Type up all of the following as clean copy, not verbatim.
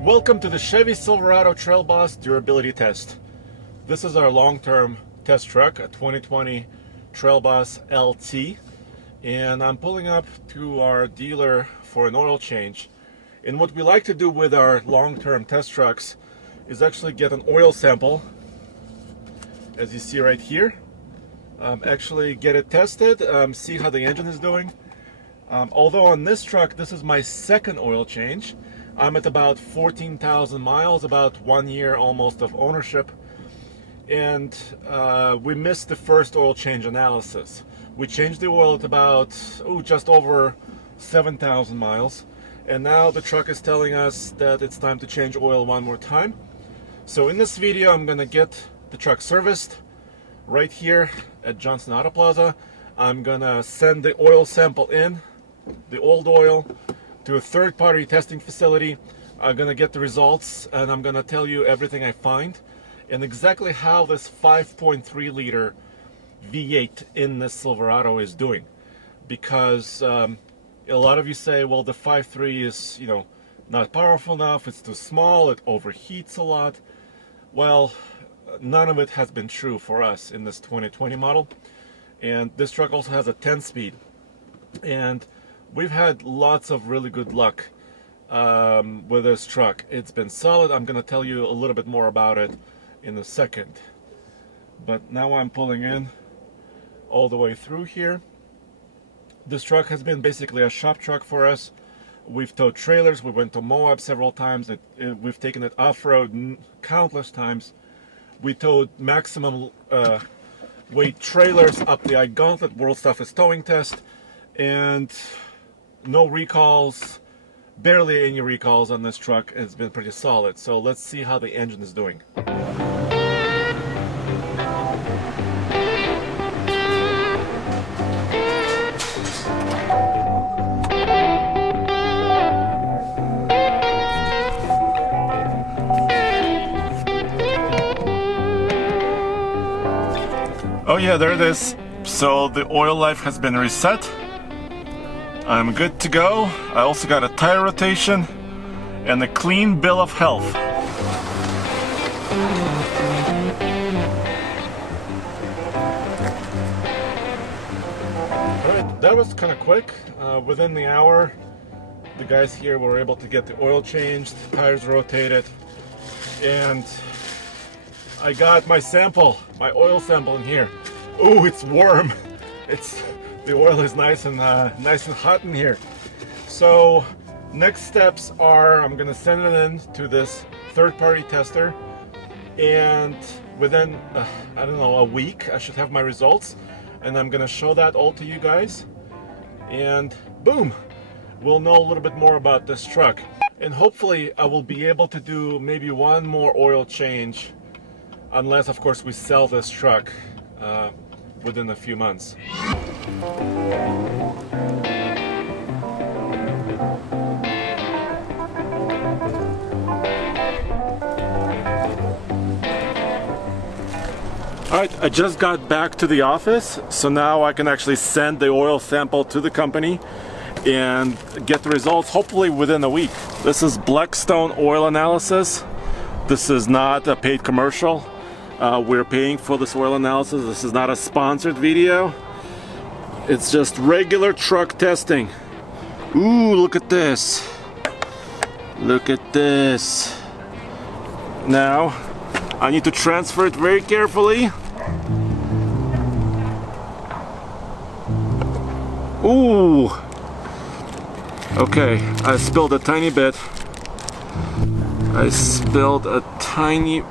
Welcome to the Chevy Silverado Trail Boss Durability Test. This is our long-term test truck, a 2020 Trail Boss LT, and I'm pulling up to our dealer for an oil change. And what we like to do with our long-term test trucks is actually get an oil sample, as you see right here. Actually get it tested, see how the engine is doing. Although on this truck, this is my second oil change. I'm at about 14,000 miles, about 1 year almost of ownership. And we missed the first oil change analysis. We changed the oil at about, just over 7,000 miles. And now the truck is telling us that it's time to change oil one more time. So in this video, I'm gonna get the truck serviced right here at Johnson Auto Plaza. I'm gonna send the oil sample in, the old oil, to a third-party testing facility. I'm gonna get the results and I'm gonna tell you everything I find and exactly how this 5.3 liter V8 in this Silverado is doing. Because a lot of you say, well, the 5.3 is, not powerful enough, it's too small, it overheats a lot. Well, none of it has been true for us in this 2020 model. And this truck also has a 10-speed. And we've had lots of really good luck with this truck. It's been solid. I'm going to tell you a little bit more about it in a second. But now I'm pulling in all the way through here. This truck has been basically a shop truck for us. We've towed trailers. We went to Moab several times. We've taken it off-road countless times. We towed maximum weight trailers up the I-Gauntlet World's Toughest Towing Test. And no recalls, barely any recalls on this truck. It's been pretty solid. So let's see how the engine is doing. Oh yeah, there it is. So the oil life has been reset. I'm good to go. I also got a tire rotation and a clean bill of health. Alright, that was kind of quick. Within the hour, the guys here were able to get the oil changed, tires rotated, and I got my sample, my oil sample in here. Ooh, it's warm. The oil is nice and hot in here. So next steps are I'm gonna send it in to this third-party tester, and within I don't know, a week I should have my results, and I'm gonna show that all to you guys, and boom, we'll know a little bit more about this truck. And hopefully I will be able to do maybe one more oil change, unless of course we sell this truck within a few months. Alright, I just got back to the office, so now I can actually send the oil sample to the company and get the results hopefully within a week. This is Blackstone oil analysis. This is not a paid commercial. We're paying for this oil analysis. This is not a sponsored video. It's just regular truck testing. Ooh, look at this. Look at this. Now, I need to transfer it very carefully. Ooh. Okay, I spilled a tiny bit. I spilled a tiny,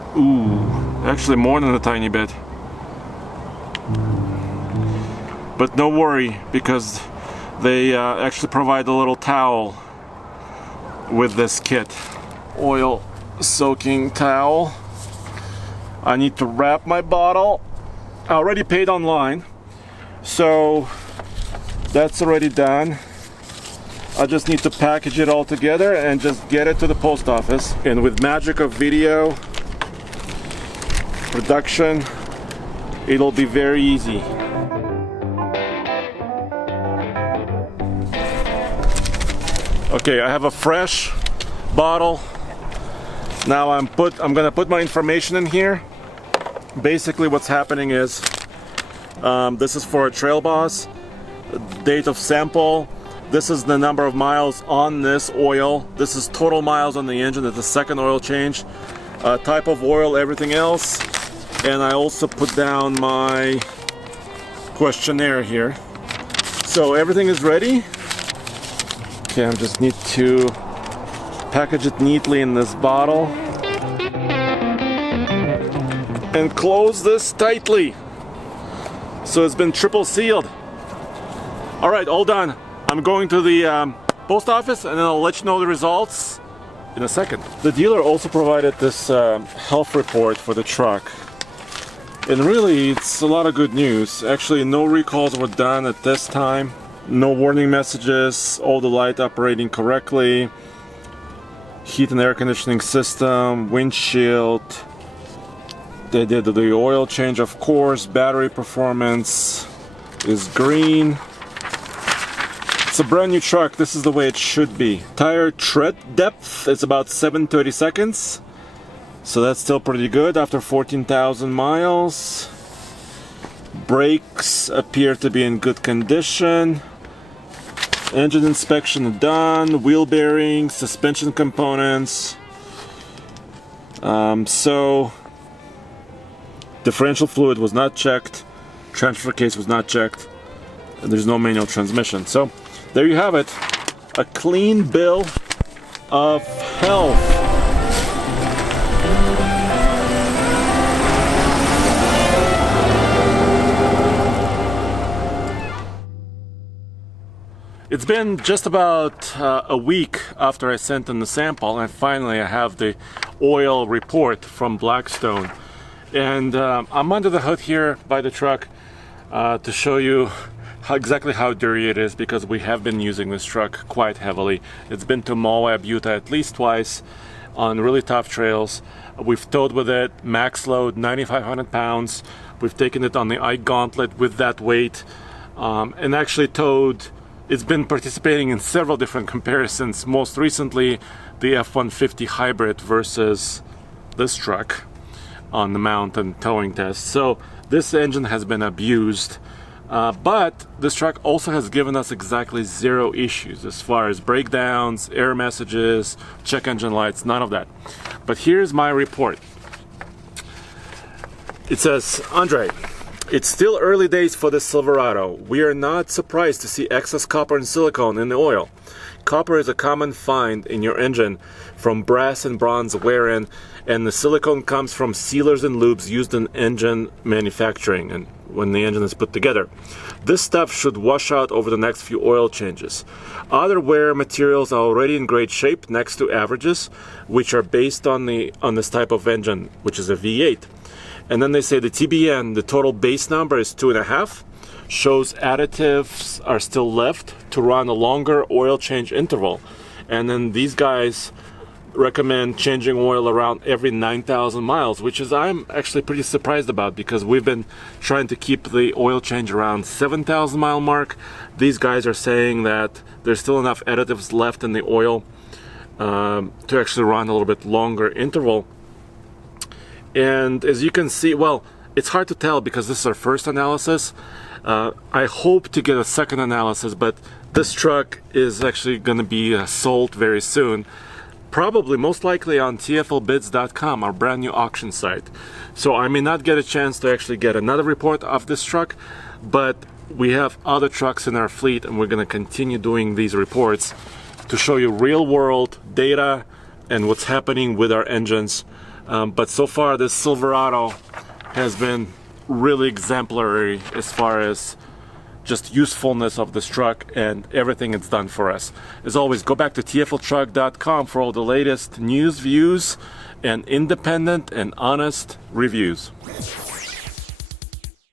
actually more than a tiny bit. But no worry, because they actually provide a little towel with this kit. Oil soaking towel. I need to wrap my bottle. I already paid online, so that's already done. I just need to package it all together and just get it to the post office. And with magic of video production, it'll be very easy. Okay, I have a fresh bottle. Now I'm gonna put my information in here. Basically what's happening is this is for a Trail Boss, date of sample. This is the number of miles on this oil. This is total miles on the engine. It's the second oil change. Type of oil, everything else. And I also put down my questionnaire here. So everything is ready. Okay, I just need to package it neatly in this bottle and close this tightly. So it's been triple sealed. All right, all done. I'm going to the post office and then I'll let you know the results in a second. The dealer also provided this health report for the truck. And really, it's a lot of good news. Actually, no recalls were done at this time. No warning messages, all the light operating correctly. Heat and air conditioning system, windshield. They did the oil change, of course. Battery performance is green. It's a brand new truck. This is the way it should be. Tire tread depth is about 730 seconds. So that's still pretty good after 14,000 miles. Brakes appear to be in good condition. Engine inspection done. Wheel bearings, suspension components. So differential fluid was not checked. Transfer case was not checked. There's no manual transmission. So there you have it. A clean bill of health. It's been just about a week after I sent in the sample, and finally I have the oil report from Blackstone. And I'm under the hood here by the truck to show you exactly how dirty it is, because we have been using this truck quite heavily. It's been to Moab, Utah at least twice on really tough trails. We've towed with it, max load, 9,500 pounds. We've taken it on the iGauntlet with that weight, and actually towed. It's been participating in several different comparisons, most recently the F-150 hybrid versus this truck on the mountain towing test. So this engine has been abused, but this truck also has given us exactly zero issues as far as breakdowns, error messages, check engine lights, none of that. But here's my report. It says, Andre, it's still early days for the Silverado. We are not surprised to see excess copper and silicone in the oil. Copper is a common find in your engine from brass and bronze wear-in, and the silicone comes from sealers and lubes used in engine manufacturing and when the engine is put together. This stuff should wash out over the next few oil changes. Other wear materials are already in great shape next to averages, which are based on this type of engine, which is a V8. And then they say the TBN, the total base number, is 2.5. Shows additives are still left to run a longer oil change interval. And then these guys recommend changing oil around every 9,000 miles, which is I'm actually pretty surprised about, because we've been trying to keep the oil change around 7,000 mile mark. These guys are saying that there's still enough additives left in the oil to actually run a little bit longer interval. And as you can see, well, it's hard to tell because this is our first analysis. I hope to get a second analysis, but this truck is actually going to be sold very soon. Probably, most likely on TFLbids.com, our brand new auction site. So I may not get a chance to actually get another report of this truck, but we have other trucks in our fleet and we're going to continue doing these reports to show you real world data and what's happening with our engines. But so far this Silverado has been really exemplary as far as just usefulness of this truck and everything it's done for us. As always, go back to TFLtruck.com for all the latest news, views, and independent and honest reviews.